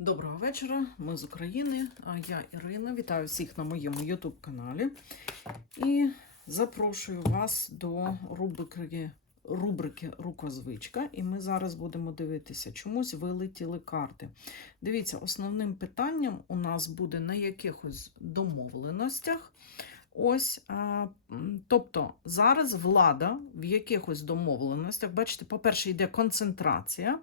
Доброго вечора, ми з України. а Я Ірина. Вітаю всіх на моєму YouTube каналі і запрошую вас до рубрики, рубрики Рукозвичка. І ми зараз будемо дивитися, чомусь вилетіли карти. Дивіться, основним питанням у нас буде на якихось домовленостях. Ось, а, тобто зараз влада в якихось домовленостях, бачите, по-перше, йде концентрація,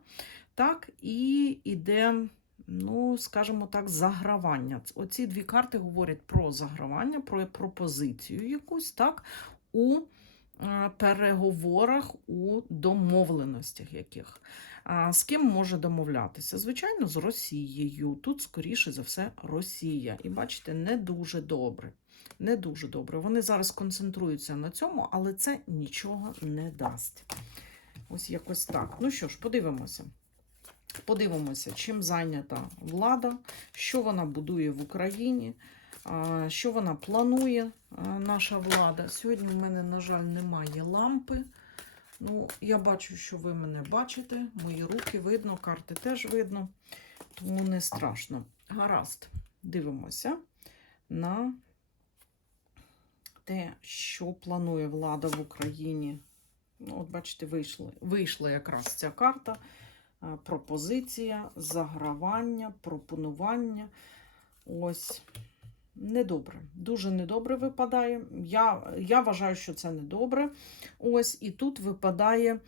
так, і йде ну, скажімо так, загравання. Оці дві карти говорять про загравання, про пропозицію якусь, так, у е, переговорах, у домовленостях яких. З ким може домовлятися? Звичайно, з Росією. Тут, скоріше за все, Росія. І бачите, не дуже добре. Не дуже добре. Вони зараз концентруються на цьому, але це нічого не дасть. Ось якось так. Ну що ж, подивимося. Подивимося, чим зайнята влада, що вона будує в Україні, що вона планує, наша влада. Сьогодні в мене, на жаль, немає лампи. Ну, я бачу, що ви мене бачите. Мої руки видно, карти теж видно, тому не страшно. Гаразд, дивимося на те, що планує влада в Україні. Ну, От, бачите, вийшла, вийшла якраз ця карта. Е, пропозиція, загравання, пропонування. Ось. Недобре. Дуже недобре випадає. Я я вважаю, що це недобре. Ось, і тут випадає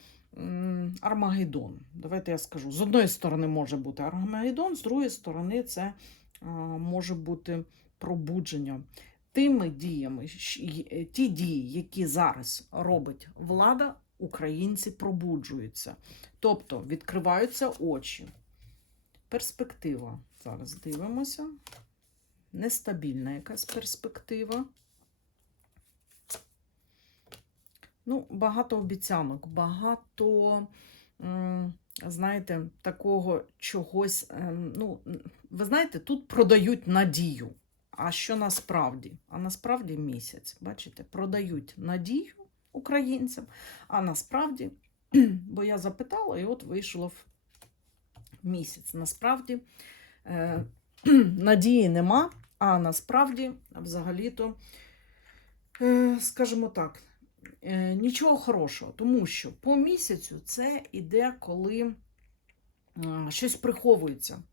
Армагеддон. Давайте я скажу. З одної сторони може бути Армагеддон, з другої сторони, це а, може бути пробудження. Тими діями, ті дії, які зараз робить влада, українці пробуджуються. Тобто відкриваються очі. Перспектива. Зараз дивимося. Нестабільна якась перспектива. Ну, багато обіцянок, багато, знаєте, такого чогось. ем, Ну, ви знаєте, тут продають надію. А що насправді? А насправді місяць. Бачите, продають надію українцям, а насправді бо я запитала, і от вийшло місяць. Насправді е, надії нема, а насправді, взагалі-то, е, скажімо так, е, нічого хорошого, тому що по місяцю це іде, коли щось приховується.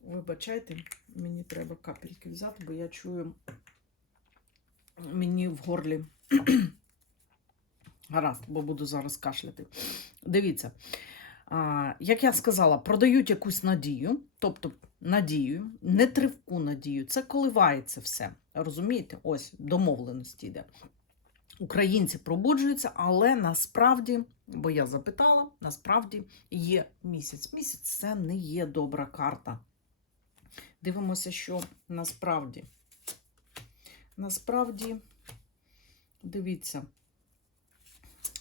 Вибачайте, мені треба капельки взяти, бо я чую мені в горлі. Гаразд, бо буду зараз кашляти. Дивіться, а, як я сказала, продають якусь надію, тобто надію, не тривку надію. Це коливається все. Розумієте? Ось домовленості йде. Українці пробуджуються, але насправді, бо я запитала, насправді є місяць. Місяць це не є добра карта. Дивимося, що насправді. Насправді, дивіться.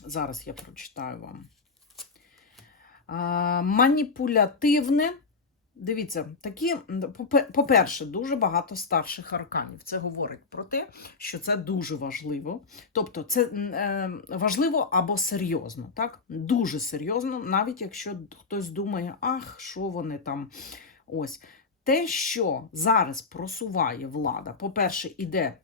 Зараз я прочитаю вам. Маніпулятивне. Дивіться, такі, по-перше, дуже багато старших арканів. Це говорить про те, що це дуже важливо. Тобто, це е, важливо або серйозно. так? Дуже серйозно, навіть якщо хтось думає, ах, що вони там. Ось. Те, що зараз просуває влада, по-перше, іде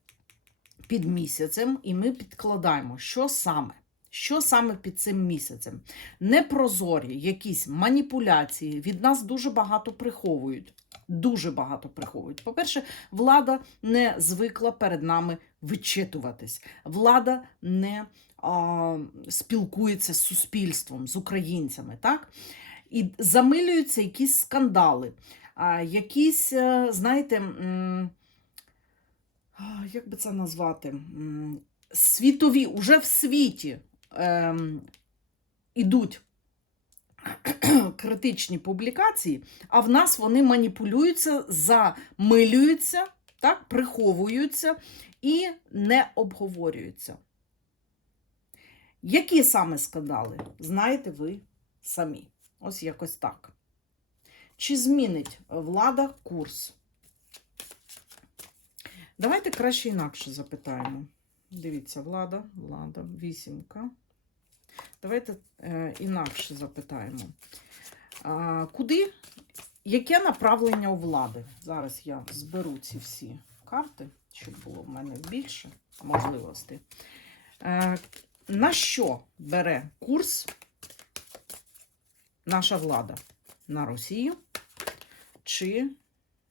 під місяцем, і ми підкладаємо, що саме. Що саме під цим місяцем? Непрозорі якісь маніпуляції від нас дуже багато приховують. Дуже багато приховують. По-перше, влада не звикла перед нами вичитуватись. Влада не а, спілкується з суспільством, з українцями. так? І замилюються якісь скандали, а, якісь, е, знаєте, як би це назвати? Світові, уже в світі ем, ідуть критичні публікації, а в нас вони маніпулюються, замилюються, так, приховуються і не обговорюються. Які саме скандали, знаєте ви самі. Ось якось так. Чи змінить влада курс? Давайте краще інакше запитаємо. Дивіться, влада, влада, вісімка. Давайте е, інакше запитаємо. А, куди? Яке направлення у влади? Зараз я зберу ці всі карти, щоб було в мене більше можливостей. Е, на що бере курс наша влада? На Росію? Чи,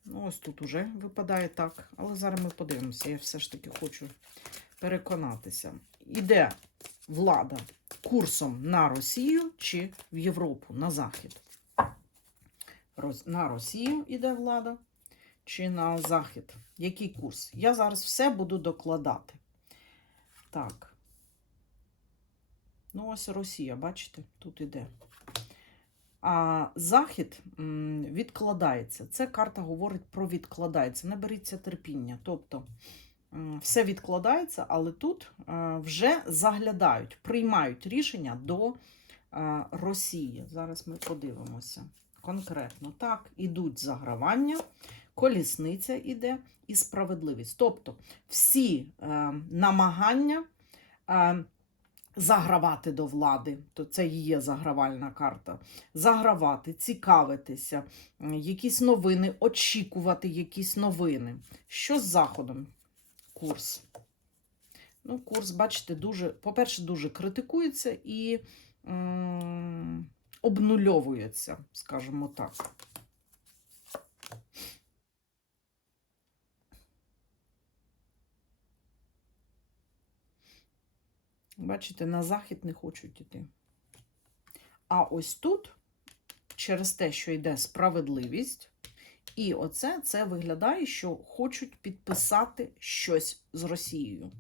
ну, ось тут уже випадає так, але зараз ми подивимося. Я все ж таки хочу переконатися. Іде влада курсом на Росію чи в Європу, на Захід? На Росію іде влада чи на Захід? Який курс? Я зараз все буду докладати. Так. Ну, ось Росія, бачите, тут іде. Захід відкладається. Це карта говорить про відкладається. Не беріться терпіння. Тобто все відкладається, але тут е, вже заглядають, приймають рішення до е, Росії. Зараз ми подивимося конкретно. Так, ідуть загравання, колісниця іде і справедливість. Тобто всі е, намагання. Загравати до влади, то це і є загравальна карта. Загравати, цікавитися, якісь новини, очікувати якісь новини. Що з заходом? Курс. Ну, курс, бачите, дуже, по-перше, дуже критикується і м, обнульовується, скажімо так. Бачите, на захід не хочуть іти. А ось тут, через те, що йде справедливість, і оце це виглядає, що хочуть підписати щось з Росією.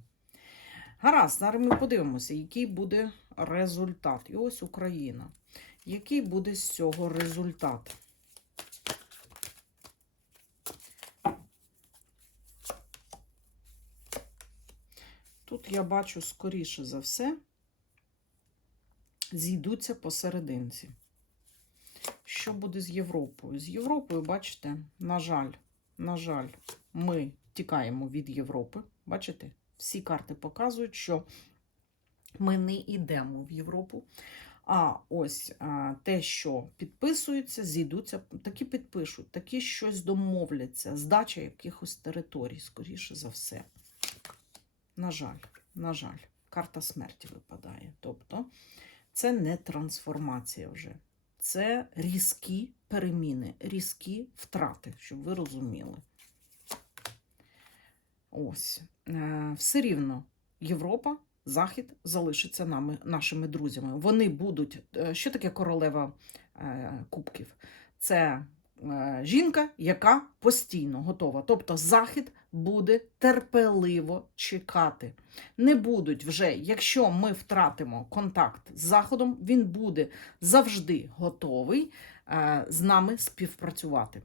Гаразд, зараз ми подивимося, який буде результат. І ось Україна. Який буде з цього результат? Тут я бачу, скоріше за все, зійдуться посерединці. Що буде з Європою? З Європою, бачите, на жаль, на жаль, ми тікаємо від Європи. Бачите, всі карти показують, що ми не йдемо в Європу. А ось а, те, що підписується, зійдуться, такі підпишуть, такі щось домовляться, здача якихось територій, скоріше за все. На жаль, на жаль, карта смерті випадає. Тобто це не трансформація вже. Це різкі переміни, різкі втрати, щоб ви розуміли. Ось. Е, Все рівно Європа, Захід залишиться нами, нашими друзями. Вони будуть. е, Що таке королева е, кубків? Це жінка, яка постійно готова. Тобто Захід буде терпеливо чекати. Не будуть вже, якщо ми втратимо контакт з Заходом, він буде завжди готовий е, з нами співпрацювати.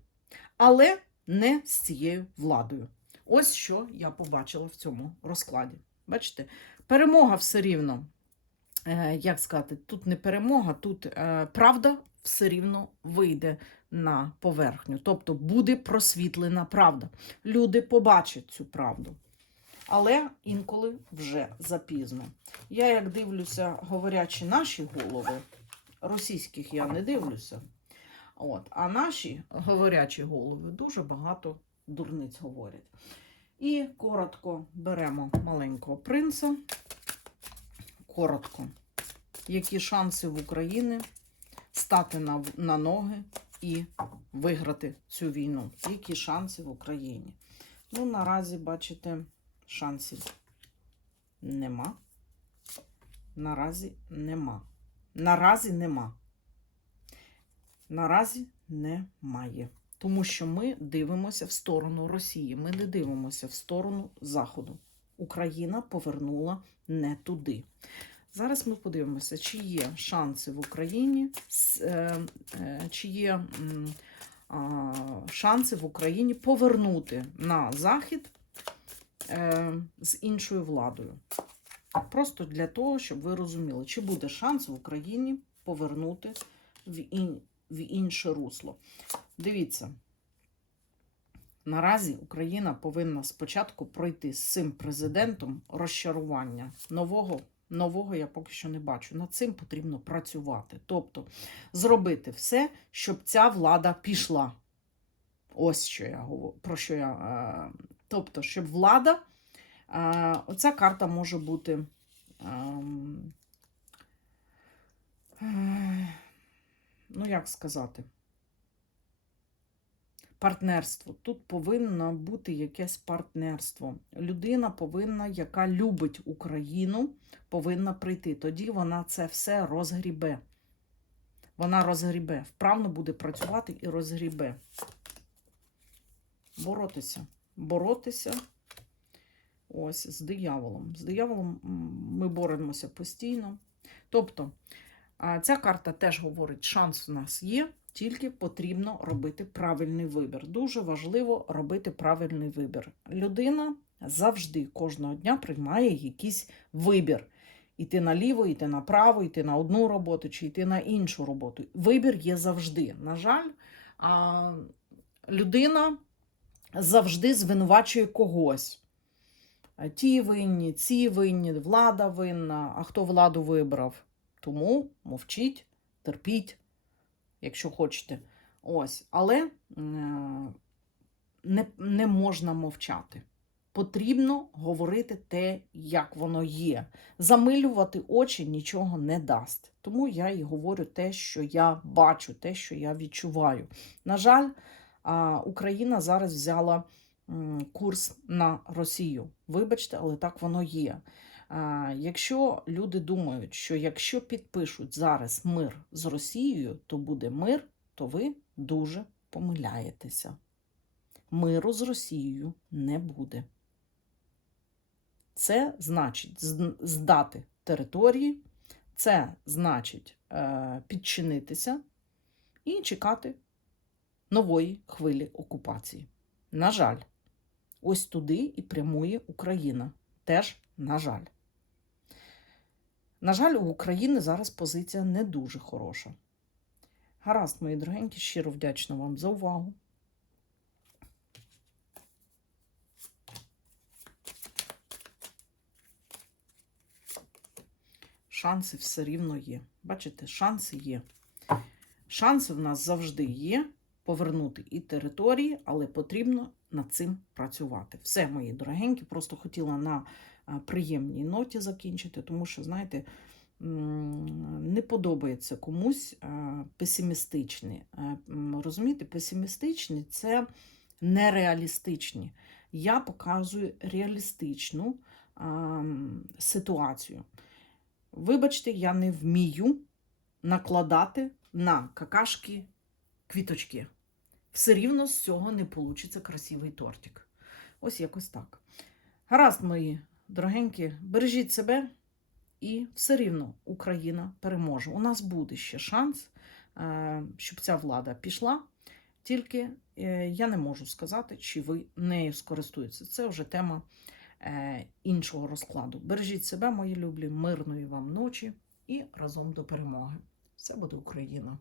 Але не з цією владою. Ось що я побачила в цьому розкладі. Бачите, перемога все рівно. Е, як сказати, тут не перемога, тут е, правда все рівно вийде на поверхню. Тобто буде просвітлена правда. Люди побачать цю правду. Але інколи вже запізно. Я як дивлюся, говорячи наші голови, російських я не дивлюся. От, а наші говорячі голови дуже багато дурниць говорять. І коротко беремо маленького принца. Коротко. Які шанси в Україні стати на, на ноги і виграти цю війну? Які шанси в Україні? Ну, наразі, бачите, шансів нема. Наразі нема. Наразі нема. Наразі немає. Тому що ми дивимося в сторону Росії. Ми не дивимося в сторону Заходу. Україна повернула не туди. Зараз ми подивимося, чи є шанси в Україні, е, е, чи є шанси в Україні повернути на Захід е, з іншою владою. Просто для того, щоб ви розуміли, чи буде шанс в Україні повернути в інше русло. Дивіться, наразі Україна повинна спочатку пройти з цим президентом розчарування нового нового я поки що не бачу. Над цим потрібно працювати. Тобто зробити все, щоб ця влада пішла. Ось що я говорю, про що я. Е, тобто, щоб влада, е, оця карта може бути. ем, е, ну, як сказати, партнерство. Тут повинно бути якесь партнерство. Людина повинна, яка любить Україну, повинна прийти. Тоді вона це все розгрібе. Вона розгрібе. Вправно буде працювати і розгрібе. Боротися. Боротися. Ось з дияволом. З дияволом ми боремося постійно. Тобто, ця карта теж говорить, шанс у нас є, тільки потрібно робити правильний вибір. Дуже важливо робити правильний вибір. Людина завжди кожного дня приймає якийсь вибір. Іти наліво, йти направо, йти на одну роботу чи йти на іншу роботу. Вибір є завжди. На жаль, людина завжди звинувачує когось. Ті винні, ці винні, влада винна. А хто владу вибрав? Тому мовчіть, терпіть, якщо хочете. Ось. Але е, не, не можна мовчати. Потрібно говорити те, як воно є. Замилювати очі нічого не дасть. Тому я і говорю те, що я бачу, те, що я відчуваю. На жаль, Україна зараз взяла курс на Росію. Вибачте, але так воно є. Якщо люди думають, що якщо підпишуть зараз мир з Росією, то буде мир, то ви дуже помиляєтеся. Миру з Росією не буде. Це значить здати території, це значить е, підчинитися і чекати нової хвилі окупації. На жаль, ось туди і прямує Україна. Теж, на жаль. На жаль, у України зараз позиція не дуже хороша. Гаразд, мої дорогенькі, щиро вдячна вам за увагу. Шанси все рівно є. Бачите, шанси є. Шанси в нас завжди є повернути і території, але потрібно над цим працювати. Все, мої дорогенькі, просто хотіла на приємній ноті закінчити, тому що, знаєте, не подобається комусь песимістичні. Е, Розумієте, песимістичні це нереалістичні. Я показую реалістичну ситуацію. Вибачте, я не вмію накладати на какашки квіточки. Все рівно з цього не вийде красивий тортик. Ось якось так. Гаразд, мої дорогенькі, бережіть себе, і все рівно Україна переможе. У нас буде ще шанс, е, щоб ця влада пішла. Тільки е, я не можу сказати, чи ви нею скористуєтеся. Це вже тема е, іншого розкладу. Бережіть себе, мої люблі, мирної вам ночі і разом до перемоги. Все буде Україна!